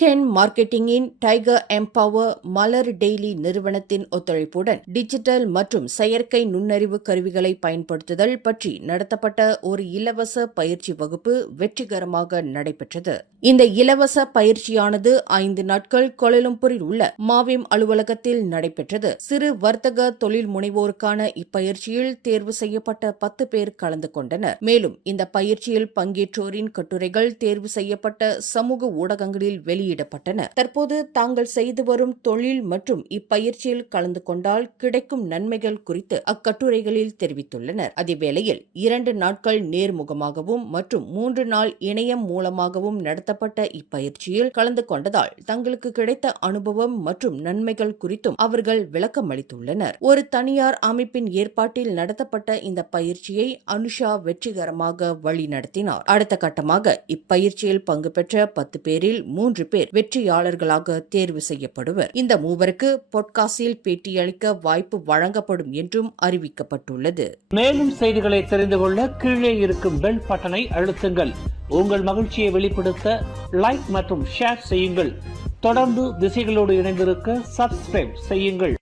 Weekend மார்க்கெட்டிங்கின் tiger empower மலர் daily நிறுவனத்தின் ஒத்துழைப்புடன் digital மற்றும் செயற்கை நுண்ணறிவு கருவிகளை பயன்படுத்துதல் பற்றி நடத்தப்பட்ட ஒரு இலவச பயிற்சி வகுப்பு வெற்றிகரமாக நடைபெற்றது. இந்த இலவச பயிற்சியானது 5 நாட்கள் கோலாலம்பூரில் உள்ள மாவிம் அலுவலகத்தில் நடைபெற்றது. சிறு வர்த்தக தொழில் முனைவோருக்கான இப்பயிற்சியில் தேர்வு செய்யப்பட்ட 10 பேர் கலந்து கொண்டனர். மேலும் இந்த பயிற்சியில் பங்கேற்றோரின் கட்டுரைகள் தேர்வு செய்யப்பட்ட சமூக ஊடகங்களில் வெளியிடப்பட்டன. தற்போது தாங்கள் செய்து வரும் தொழில் மற்றும் இப்பயிற்சியில் கலந்து கொண்டால் கிடைக்கும் நன்மைகள் குறித்து அக்கட்டுரைகளில் தெரிவித்துள்ளனர். அதேவேளையில் 2 நாட்கள் நேர்முகமாகவும் மற்றும் 3 நாள் இணையம் மூலமாகவும் நடத்தப்பட்ட இப்பயிற்சியில் கலந்து கொண்டதால் தங்களுக்கு கிடைத்த அனுபவம் மற்றும் நன்மைகள் குறித்தும் அவர்கள் விளக்கம் அளித்துள்ளனர். ஒரு தனியார் அமைப்பின் ஏற்பாட்டில் நடத்தப்பட்ட இந்த பயிற்சியை அனுஷா வெற்றிகரமாக வழிநடத்தினார். அடுத்த கட்டமாக இப்பயிற்சியில் பங்கு பெற்ற 10 பேரில் 3 பேர் வெற்றியாளர்களாக தேர்வு செய்யப்படுவர். இந்த மூவருக்கு பாட்காஸ்டில் பேட்டியளிக்க வாய்ப்பு வழங்கப்படும் என்றும் அறிவிக்கப்பட்டுள்ளது. மேலும் செய்திகளை தெரிந்து கொள்ள கீழே இருக்கும் பெல் பட்டனை அழுத்துங்கள். உங்கள் மகிழ்ச்சியை வெளிப்படுத்த லைக் மற்றும் ஷேர் செய்யுங்கள். தொடர்ந்து திசைகளோடு இணைந்திருக்க சப்ஸ்கிரைப் செய்யுங்கள்.